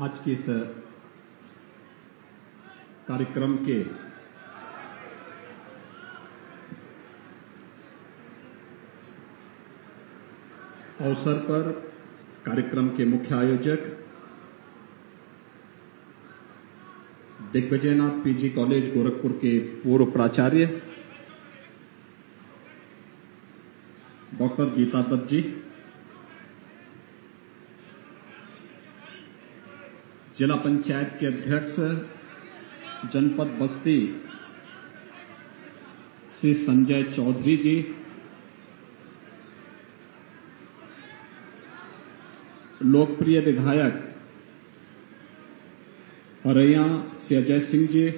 आज के इस कार्यक्रम के अवसर पर कार्यक्रम के मुख्य आयोजक दिग्विजयनाथ पीजी कॉलेज गोरखपुर के पूर्व प्राचार्य डॉक्टर गीता दत्त जी, जिला पंचायत के अध्यक्ष जनपद बस्ती श्री संजय चौधरी जी, लोकप्रिय विधायक औरैया से अजय सिंह जी,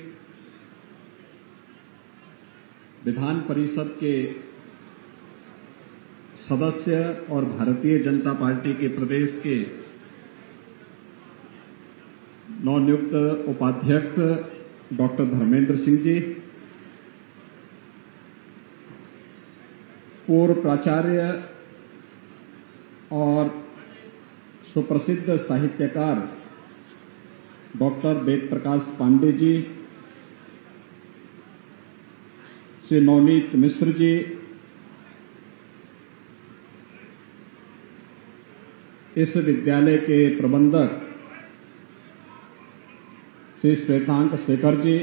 विधान परिषद के सदस्य और भारतीय जनता पार्टी के प्रदेश के नवनियुक्त उपाध्यक्ष डॉक्टर धर्मेंद्र सिंह जी, पूर्व प्राचार्य और सुप्रसिद्ध साहित्यकार डॉक्टर वेद प्रकाश पांडे जी, श्री नवनीत मिश्र जी, इस विद्यालय के प्रबंधक श्री श्वेतांक शेखर जी,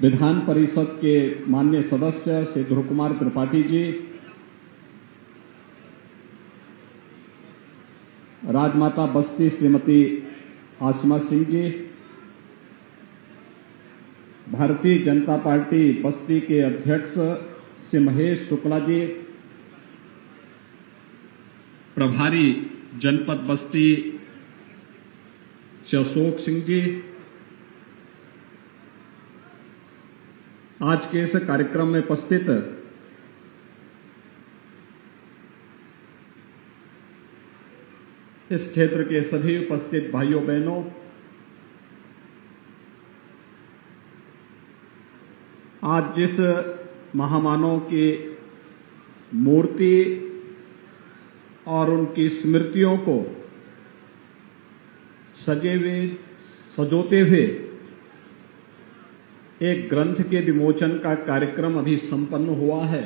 विधान परिषद के माननीय सदस्य श्री ध्रुव कुमार त्रिपाठी जी, राजमाता बस्ती श्रीमती आसिमा सिंह जी, भारतीय जनता पार्टी बस्ती के अध्यक्ष श्री महेश शुक्ला जी, प्रभारी जनपद बस्ती श्री अशोक सिंह जी, आज के इस कार्यक्रम में उपस्थित इस क्षेत्र के सभी उपस्थित भाइयों बहनों, आज जिस महामानव की मूर्ति और उनकी स्मृतियों को सजोते हुए एक ग्रंथ के विमोचन का कार्यक्रम अभी संपन्न हुआ है,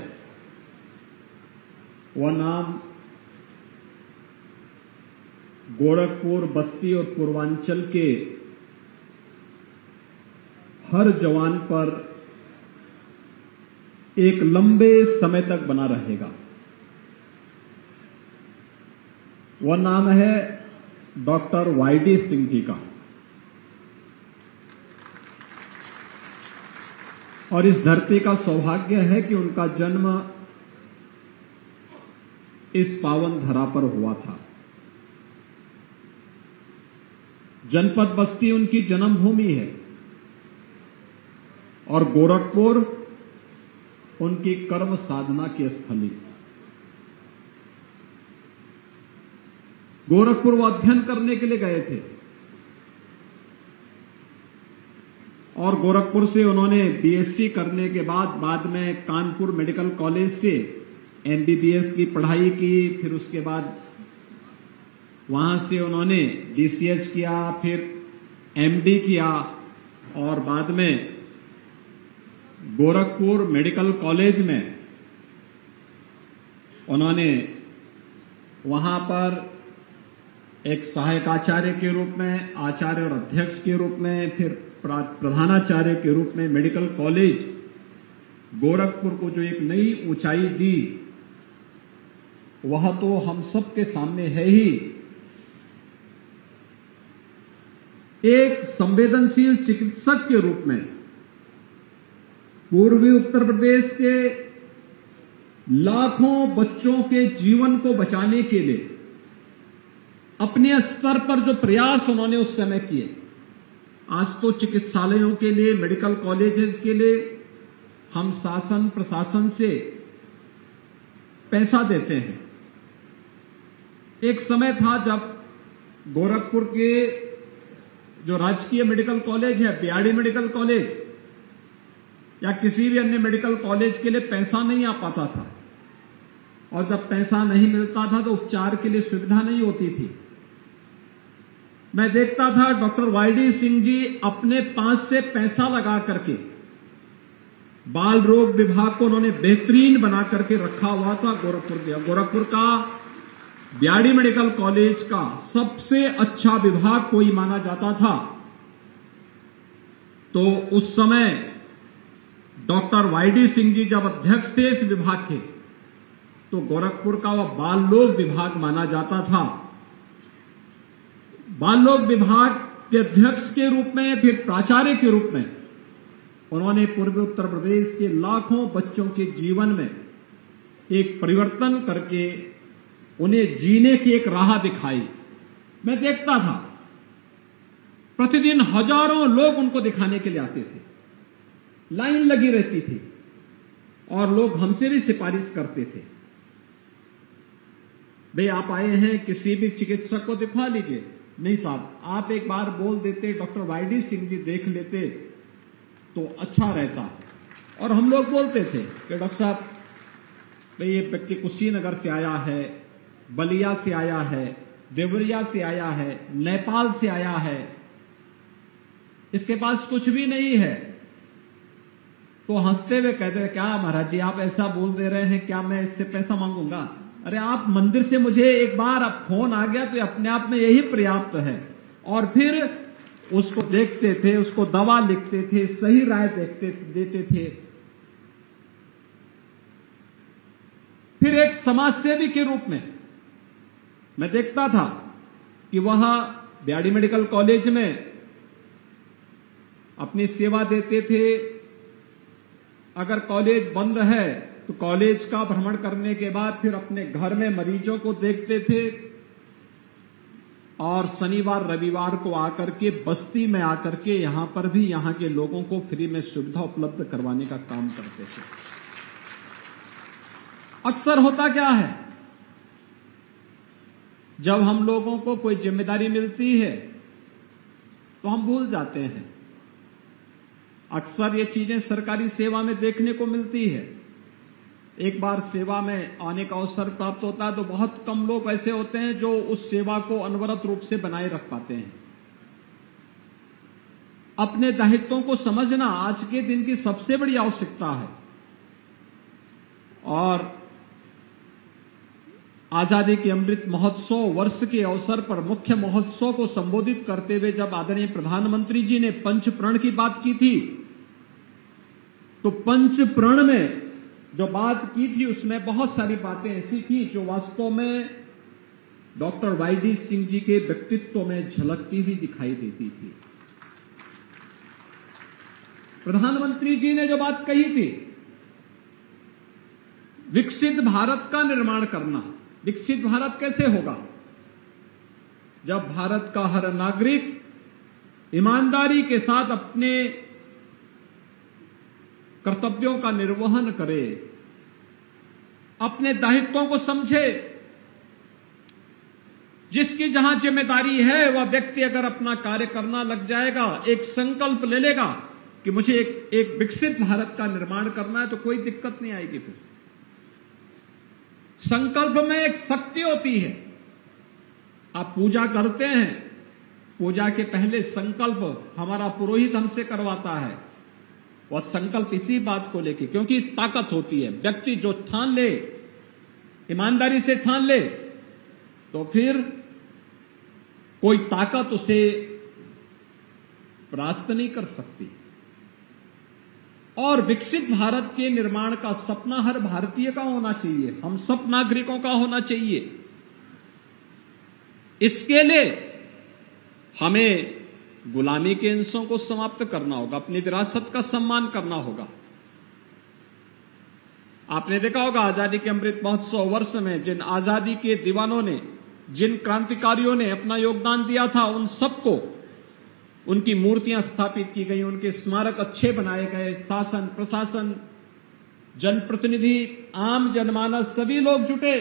वह नाम गोरखपुर, बस्ती और पूर्वांचल के हर जवान पर एक लंबे समय तक बना रहेगा। वह नाम है डॉक्टर वाईडी सिंह जी का। और इस धरती का सौभाग्य है कि उनका जन्म इस पावन धरा पर हुआ था। जनपद बस्ती उनकी जन्मभूमि है और गोरखपुर उनकी कर्म साधना की स्थली। गोरखपुर वो अध्ययन करने के लिए गए थे और गोरखपुर से उन्होंने बीएससी करने के बाद में कानपुर मेडिकल कॉलेज से एमबीबीएस की पढ़ाई की। फिर उसके बाद वहां से उन्होंने डीसीएच किया, फिर एमडी किया और बाद में गोरखपुर मेडिकल कॉलेज में उन्होंने वहां पर एक सहायक आचार्य के रूप में, आचार्य और अध्यक्ष के रूप में, फिर प्रधानाचार्य के रूप में मेडिकल कॉलेज गोरखपुर को जो एक नई ऊंचाई दी, वह तो हम सब के सामने है ही। एक संवेदनशील चिकित्सक के रूप में पूर्वी उत्तर प्रदेश के लाखों बच्चों के जीवन को बचाने के लिए अपने स्तर पर जो प्रयास उन्होंने उस समय किए, आज तो चिकित्सालयों के लिए, मेडिकल कॉलेजेस के लिए हम शासन प्रशासन से पैसा देते हैं। एक समय था जब गोरखपुर के जो राजकीय मेडिकल कॉलेज है, बीआरडी मेडिकल कॉलेज या किसी भी अन्य मेडिकल कॉलेज के लिए पैसा नहीं आ पाता था और जब पैसा नहीं मिलता था तो उपचार के लिए सुविधा नहीं होती थी। मैं देखता था डॉक्टर वाईडी सिंह जी अपने पास से पैसा लगा करके बाल रोग विभाग को उन्होंने बेहतरीन बना करके रखा हुआ था। गोरखपुर का बीआरडी मेडिकल कॉलेज का सबसे अच्छा विभाग कोई माना जाता था। तो उस समय डॉक्टर वाईडी सिंह जी जब अध्यक्ष थे इस विभाग के, तो गोरखपुर का वह बाल रोग विभाग माना जाता था। बाल रोग विभाग के अध्यक्ष के रूप में, फिर प्राचार्य के रूप में उन्होंने पूर्वी उत्तर प्रदेश के लाखों बच्चों के जीवन में एक परिवर्तन करके उन्हें जीने की एक राह दिखाई। मैं देखता था प्रतिदिन हजारों लोग उनको दिखाने के लिए आते थे, लाइन लगी रहती थी और लोग हमसे भी सिफारिश करते थे, भाई आप आए हैं किसी भी चिकित्सक को दिखवा लीजिए। नहीं साहब, आप एक बार बोल देते, डॉक्टर वाईडी सिंह जी देख लेते तो अच्छा रहता। और हम लोग बोलते थे कि डॉक्टर साहब, भाई ये व्यक्ति कुशीनगर से आया है, बलिया से आया है, देवरिया से आया है, नेपाल से आया है, इसके पास कुछ भी नहीं है। तो हंसते हुए कहते हैं, क्या महाराज जी आप ऐसा बोल दे रहे हैं, क्या मैं इससे पैसा मांगूंगा? अरे आप मंदिर से मुझे एक बार फोन आ गया तो अपने आप में यही पर्याप्त है। और फिर उसको देखते थे, उसको दवा लिखते थे, सही राय देते थे। फिर एक समाजसेवी के रूप में मैं देखता था कि वहां बीआरडी मेडिकल कॉलेज में अपनी सेवा देते थे। अगर कॉलेज बंद है तो कॉलेज का भ्रमण करने के बाद फिर अपने घर में मरीजों को देखते थे और शनिवार रविवार को आकर के बस्ती में आकर के यहां पर भी यहां के लोगों को फ्री में सुविधा उपलब्ध करवाने का काम करते थे। अक्सर होता क्या है, जब हम लोगों को कोई जिम्मेदारी मिलती है तो हम भूल जाते हैं। अक्सर ये चीजें सरकारी सेवा में देखने को मिलती है। एक बार सेवा में आने का अवसर प्राप्त होता है तो बहुत कम लोग ऐसे होते हैं जो उस सेवा को अनवरत रूप से बनाए रख पाते हैं। अपने दायित्वों को समझना आज के दिन की सबसे बड़ी आवश्यकता है। और आजादी के अमृत महोत्सव वर्ष के अवसर पर मुख्य महोत्सव को संबोधित करते हुए जब आदरणीय प्रधानमंत्री जी ने पंच प्रण की बात की थी, तो पंच प्रण में जो बात की थी उसमें बहुत सारी बातें ऐसी थी जो वास्तव में डॉक्टर वाईडी सिंह जी के व्यक्तित्व में झलकती हुई दिखाई देती थी। प्रधानमंत्री जी ने जो बात कही थी, विकसित भारत का निर्माण करना। विकसित भारत कैसे होगा? जब भारत का हर नागरिक ईमानदारी के साथ अपने कर्तव्यों का निर्वहन करे, अपने दायित्वों को समझे। जिसकी जहां जिम्मेदारी है वह व्यक्ति अगर अपना कार्य करना लग जाएगा, एक संकल्प ले लेगा कि मुझे एक विकसित भारत का निर्माण करना है, तो कोई दिक्कत नहीं आएगी। फिर संकल्प में एक शक्ति होती है। आप पूजा करते हैं, पूजा के पहले संकल्प हमारा पुरोहित हमसे करवाता है। वह संकल्प इसी बात को लेके, क्योंकि ताकत होती है। व्यक्ति जो ठान ले, ईमानदारी से ठान ले, तो फिर कोई ताकत उसे परास्त नहीं कर सकती। और विकसित भारत के निर्माण का सपना हर भारतीय का होना चाहिए, हम सब नागरिकों का होना चाहिए। इसके लिए हमें गुलामी के अंशों को समाप्त करना होगा, अपनी विरासत का सम्मान करना होगा। आपने देखा होगा आजादी के अमृत महोत्सव वर्ष में जिन आजादी के दीवानों ने, जिन क्रांतिकारियों ने अपना योगदान दिया था, उन सबको उनकी मूर्तियां स्थापित की गई, उनके स्मारक अच्छे बनाए गए। शासन, प्रशासन, जनप्रतिनिधि, आम जनमानस सभी लोग जुटे,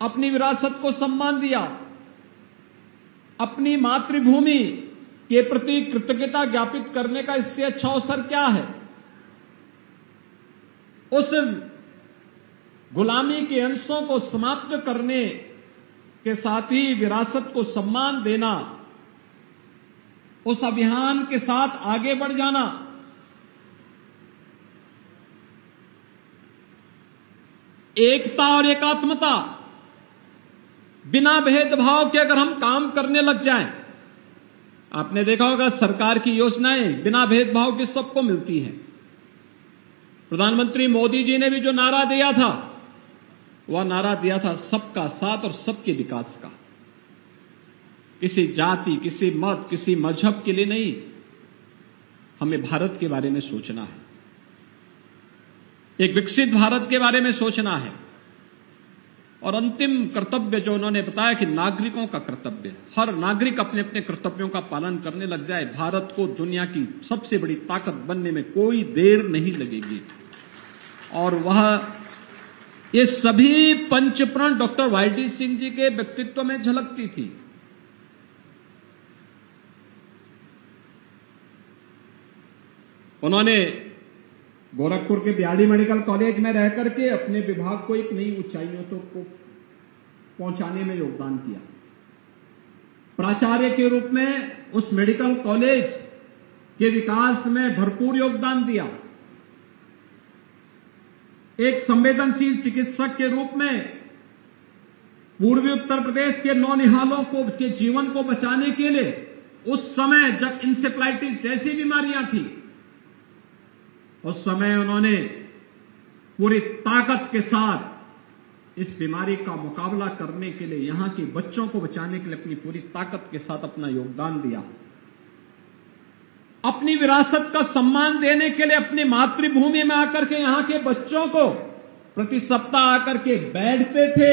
अपनी विरासत को सम्मान दिया। अपनी मातृभूमि के प्रति कृतज्ञता ज्ञापित करने का इससे अच्छा अवसर क्या है? उस गुलामी के अंशों को समाप्त करने के साथ ही विरासत को सम्मान देना, उस अभियान के साथ आगे बढ़ जाना, एकता और एकात्मता, बिना भेदभाव के अगर हम काम करने लग जाएं, आपने देखा होगा सरकार की योजनाएं बिना भेदभाव के सबको मिलती हैं। प्रधानमंत्री मोदी जी ने भी जो नारा दिया था, वह नारा दिया था सबका साथ और सबके विकास का। किसी जाति, किसी मत, किसी मजहब के लिए नहीं, हमें भारत के बारे में सोचना है, एक विकसित भारत के बारे में सोचना है। और अंतिम कर्तव्य जो उन्होंने बताया कि नागरिकों का कर्तव्य, हर नागरिक अपने अपने कर्तव्यों का पालन करने लग जाए, भारत को दुनिया की सबसे बड़ी ताकत बनने में कोई देर नहीं लगेगी। और वह ये सभी पंचप्रण डॉक्टर वाईडी सिंह जी के व्यक्तित्व में झलकती थी। उन्होंने गोरखपुर के बीआरडी मेडिकल कॉलेज में रहकर के अपने विभाग को एक नई ऊंचाइयों तक को पहुंचाने में योगदान किया। प्राचार्य के रूप में उस मेडिकल कॉलेज के विकास में भरपूर योगदान दिया। एक संवेदनशील चिकित्सक के रूप में पूर्वी उत्तर प्रदेश के नौनिहालों के जीवन को बचाने के लिए उस समय जब इंसेफ्लाइटिस जैसी बीमारियां थी, उस समय उन्होंने पूरी ताकत के साथ इस बीमारी का मुकाबला करने के लिए, यहां के बच्चों को बचाने के लिए अपनी पूरी ताकत के साथ अपना योगदान दिया। अपनी विरासत का सम्मान देने के लिए अपनी मातृभूमि में आकर के यहां के बच्चों को प्रति सप्ताह आकर के बैठते थे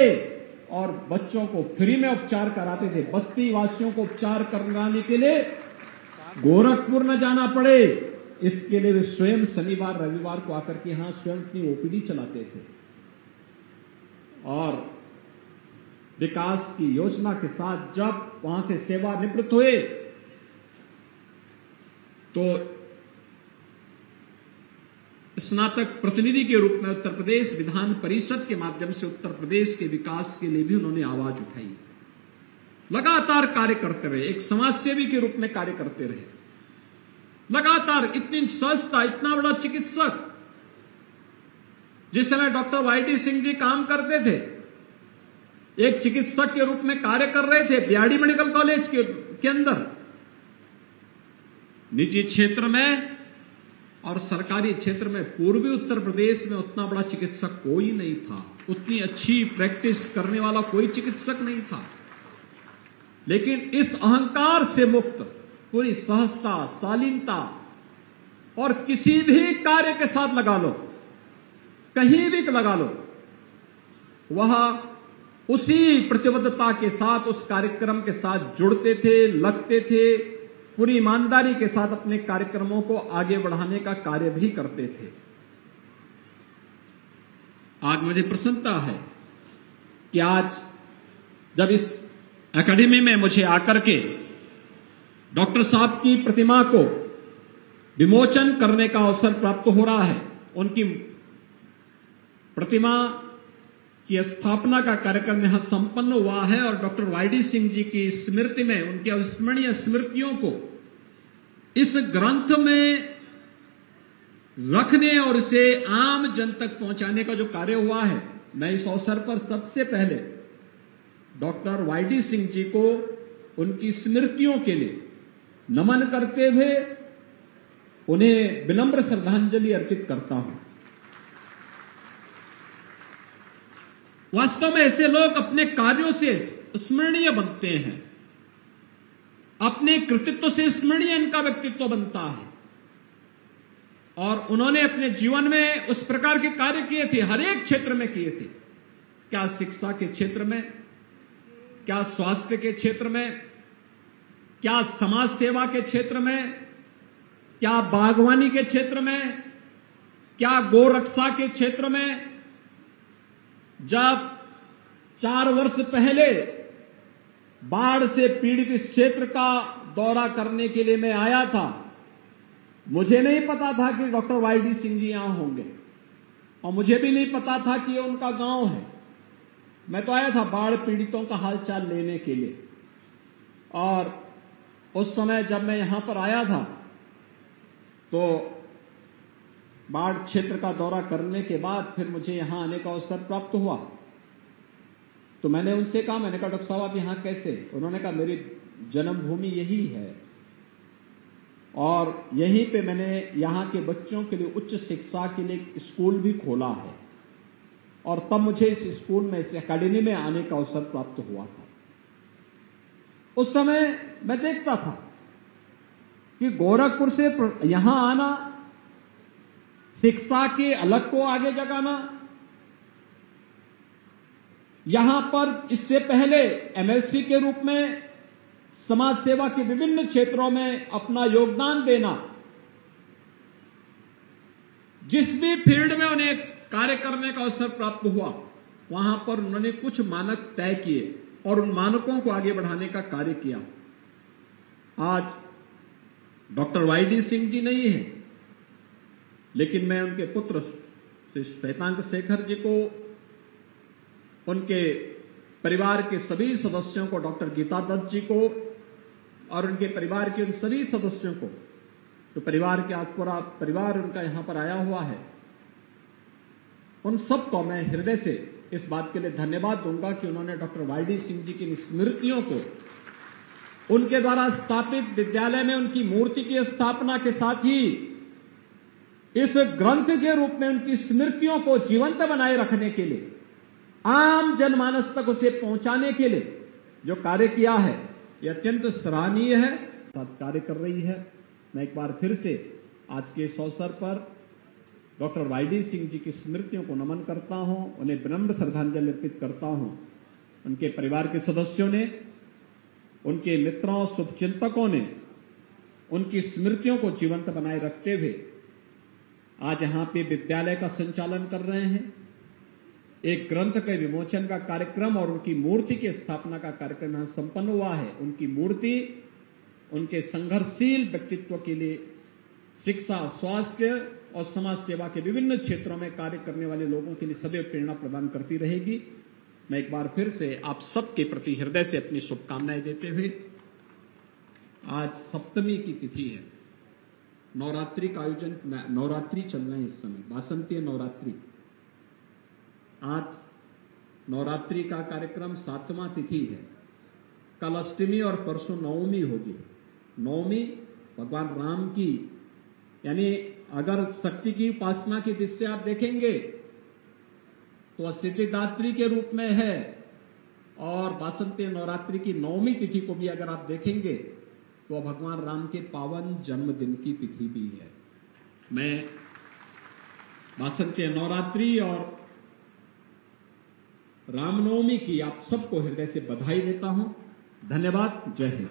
और बच्चों को फ्री में उपचार कराते थे। बस्ती वासियों को उपचार कराने के लिए गोरखपुर न जाना पड़े, इसके लिए वे स्वयं शनिवार रविवार को आकर के यहां स्वयं अपनी ओपीडी चलाते थे। और विकास की योजना के साथ जब वहां से सेवानिवृत्त हुए तो स्नातक प्रतिनिधि के रूप में उत्तर प्रदेश विधान परिषद के माध्यम से उत्तर प्रदेश के विकास के लिए भी उन्होंने आवाज उठाई। लगातार कार्य करते रहे, एक समाजसेवी के रूप में कार्य करते रहे। लगातार इतनी संस्था, इतना बड़ा चिकित्सक, जिस समय डॉक्टर वाईडी सिंह जी काम करते थे, एक चिकित्सक के रूप में कार्य कर रहे थे बीआरडी मेडिकल कॉलेज के अंदर। निजी क्षेत्र में और सरकारी क्षेत्र में पूर्वी उत्तर प्रदेश में उतना बड़ा चिकित्सक कोई नहीं था, उतनी अच्छी प्रैक्टिस करने वाला कोई चिकित्सक नहीं था। लेकिन इस अहंकार से मुक्त, पूरी सहजता, शालीनता और किसी भी कार्य के साथ लगा लो, कहीं भी लगा लो, वह उसी प्रतिबद्धता के साथ उस कार्यक्रम के साथ जुड़ते थे, लगते थे, पूरी ईमानदारी के साथ अपने कार्यक्रमों को आगे बढ़ाने का कार्य भी करते थे। आज मुझे प्रसन्नता है कि आज जब इस एकेडमी में मुझे आकर के डॉक्टर साहब की प्रतिमा को विमोचन करने का अवसर प्राप्त हो रहा है, उनकी प्रतिमा की स्थापना का कार्यक्रम यहां संपन्न हुआ है और डॉक्टर वाईडी सिंह जी की स्मृति में, उनकी अविस्मरणीय स्मृतियों को इस ग्रंथ में रखने और इसे आम जन तक पहुंचाने का जो कार्य हुआ है, मैं इस अवसर पर सबसे पहले डॉक्टर वाईडी सिंह जी को उनकी स्मृतियों के लिए नमन करते हुए उन्हें विनम्र श्रद्धांजलि अर्पित करता हूं। वास्तव में ऐसे लोग अपने कार्यों से स्मरणीय बनते हैं, अपने कृतित्व से स्मरणीय इनका व्यक्तित्व बनता है। और उन्होंने अपने जीवन में उस प्रकार के कार्य किए थे, हर एक क्षेत्र में किए थे। क्या शिक्षा के क्षेत्र में, क्या स्वास्थ्य के क्षेत्र में, क्या समाज सेवा के क्षेत्र में, क्या बागवानी के क्षेत्र में, क्या गोरक्षा के क्षेत्र में। जब 4 वर्ष पहले बाढ़ से पीड़ित इस क्षेत्र का दौरा करने के लिए मैं आया था, मुझे नहीं पता था कि डॉक्टर वाईडी सिंह जी यहां होंगे और मुझे भी नहीं पता था कि ये उनका गांव है। मैं तो आया था बाढ़ पीड़ितों का हालचाल लेने के लिए, और उस समय जब मैं यहां पर आया था तो बाढ़ क्षेत्र का दौरा करने के बाद फिर मुझे यहां आने का अवसर प्राप्त हुआ। तो मैंने उनसे कहा, मैंने कहा डॉक्टर साहब आप यहां कैसे? उन्होंने कहा मेरी जन्मभूमि यही है और यहीं पे मैंने यहां के बच्चों के लिए उच्च शिक्षा के लिए एक स्कूल भी खोला है, और तब मुझे इस स्कूल में, इस एकेडमी में आने का अवसर प्राप्त हुआ था। उस समय मैं देखता था कि गोरखपुर से यहां आना, शिक्षा के अलग को आगे जगाना, यहां पर इससे पहले एमएलसी के रूप में समाज सेवा के विभिन्न क्षेत्रों में अपना योगदान देना, जिस भी फील्ड में उन्हें कार्य करने का अवसर प्राप्त हुआ वहां पर उन्होंने कुछ मानक तय किए और उन मानकों को आगे बढ़ाने का कार्य किया। आज डॉक्टर वाईडी सिंह जी नहीं है, लेकिन मैं उनके पुत्र श्वेतांक शेखर जी को, उनके परिवार के सभी सदस्यों को, डॉक्टर गीता दत्त जी को और उनके परिवार के उन सभी सदस्यों को, तो परिवार के आज पूरा परिवार उनका यहां पर आया हुआ है, उन सबको मैं हृदय से इस बात के लिए धन्यवाद दूंगा कि उन्होंने डॉक्टर वाईडी सिंह जी की स्मृतियों को, उनके द्वारा स्थापित विद्यालय में उनकी मूर्ति की स्थापना के साथ ही इस ग्रंथ के रूप में उनकी स्मृतियों को जीवंत बनाए रखने के लिए, आम जनमानस तक उसे पहुंचाने के लिए जो कार्य किया है, यह अत्यंत सराहनीय है, कार्य कर रही है। मैं एक बार फिर से आज के इस अवसर पर डॉक्टर वाईडी सिंह जी की स्मृतियों को नमन करता हूं, उन्हें विनम्र श्रद्धांजलि अर्पित करता हूं। उनके परिवार के सदस्यों ने, उनके मित्रों, शुभचिंतकों ने उनकी स्मृतियों को जीवंत बनाए रखते हुए आज यहां पे विद्यालय का संचालन कर रहे हैं। एक ग्रंथ के विमोचन का कार्यक्रम और उनकी मूर्ति की स्थापना का कार्यक्रम यहां संपन्न हुआ है। उनकी मूर्ति उनके संघर्षशील व्यक्तित्व के लिए शिक्षा, स्वास्थ्य और समाज सेवा के विभिन्न क्षेत्रों में कार्य करने वाले लोगों के लिए सदैव प्रेरणा प्रदान करती रहेगी। मैं एक बार फिर से आप सबके प्रति हृदय से अपनी शुभकामनाएं देते हुए, आज सप्तमी की तिथि है, नवरात्रि का आयोजन, नवरात्रि चल रहे हैं इस समय, वासंतीय नवरात्रि। आज नवरात्रि का कार्यक्रम 7वां तिथि है, कल अष्टमी और परसों नवमी होगी। नवमी भगवान राम की, यानी अगर शक्ति की उपासना की दृष्टि से आप देखेंगे तो सिद्धिदात्री के रूप में है, और वासंतीय नवरात्रि की नवमी तिथि को भी अगर आप देखेंगे तो भगवान राम के पावन जन्मदिन की तिथि भी है। मैं वासंतीय नवरात्रि और रामनवमी की आप सबको हृदय से बधाई देता हूं। धन्यवाद। जय हिंद।